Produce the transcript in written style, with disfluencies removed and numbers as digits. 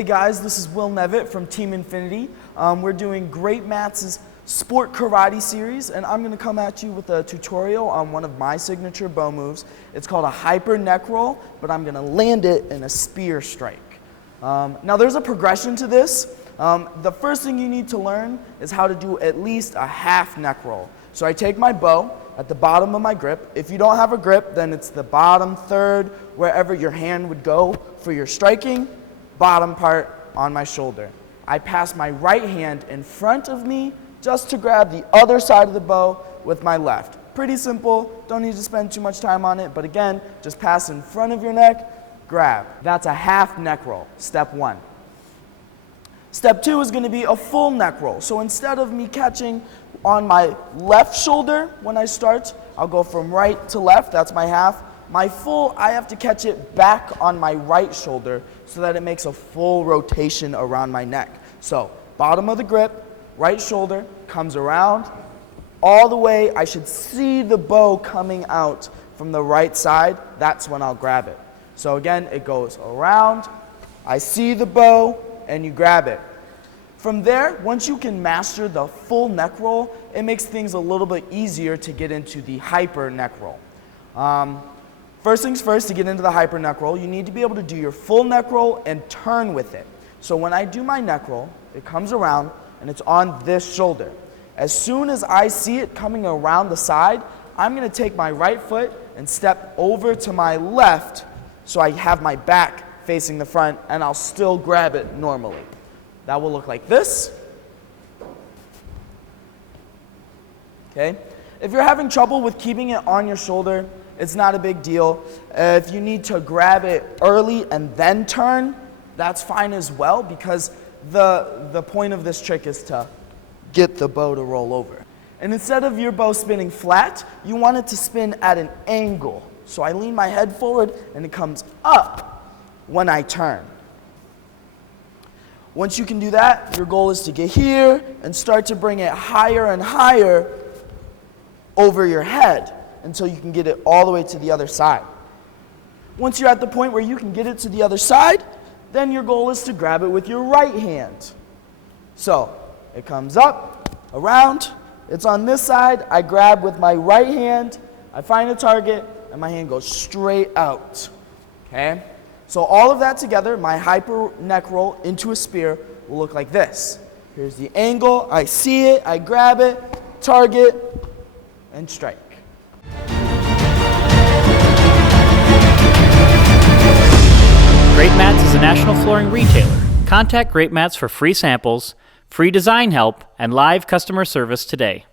Hey guys, this is Will Nevitt from Team Infinity. We're doing Greatmats' Sport Karate series, and I'm going to come at you with a tutorial on one of my signature bow moves. It's called a hyper neck roll, but I'm going to land it in a spear strike. Now there's a progression to this. The first thing you need to learn is how to do at least a half neck roll. So I take my bow at the bottom of my grip. If you don't have a grip, then it's the bottom third, wherever your hand would go for your striking. Bottom part on my shoulder. I pass my right hand in front of me just to grab the other side of the bow with my left. Pretty simple, don't need to spend too much time on it, but again, just pass in front of your neck, grab. That's a half neck roll, step one. Step two is going to be a full neck roll. So instead of me catching on my left shoulder when I start, I'll go from right to left, that's my half. My full, I have to catch it back on my right shoulder so that it makes a full rotation around my neck. So bottom of the grip, right shoulder, comes around all the way. I should see the bow coming out from the right side. That's when I'll grab it. So again, it goes around, I see the bow, and you grab it. From there, once you can master the full neck roll, it makes things a little bit easier to get into the hyper neck roll. First things first, to get into the hyper neck roll, you need to be able to do your full neck roll and turn with it. So when I do my neck roll, it comes around and it's on this shoulder. As soon as I see it coming around the side, I'm going to take my right foot and step over to my left so I have my back facing the front, and I'll still grab it normally. That will look like this. Okay? If you're having trouble with keeping it on your shoulder, it's not a big deal. If you need to grab it early and then turn, that's fine as well, because the point of this trick is to get the bow to roll over. And instead of your bow spinning flat, you want it to spin at an angle. So I lean my head forward and it comes up when I turn. Once you can do that, your goal is to get here and start to bring it higher and higher over your head until you can get it all the way to the other side. Once you're at the point where you can get it to the other side, then your goal is to grab it with your right hand. So it comes up, around, it's on this side, I grab with my right hand, I find a target, and my hand goes straight out. Okay? So all of that together, my hyper neck roll into a spear will look like this. Here's the angle, I see it, I grab it, target, and strike. Greatmats is a national flooring retailer. Contact Greatmats for free samples, free design help, and live customer service today.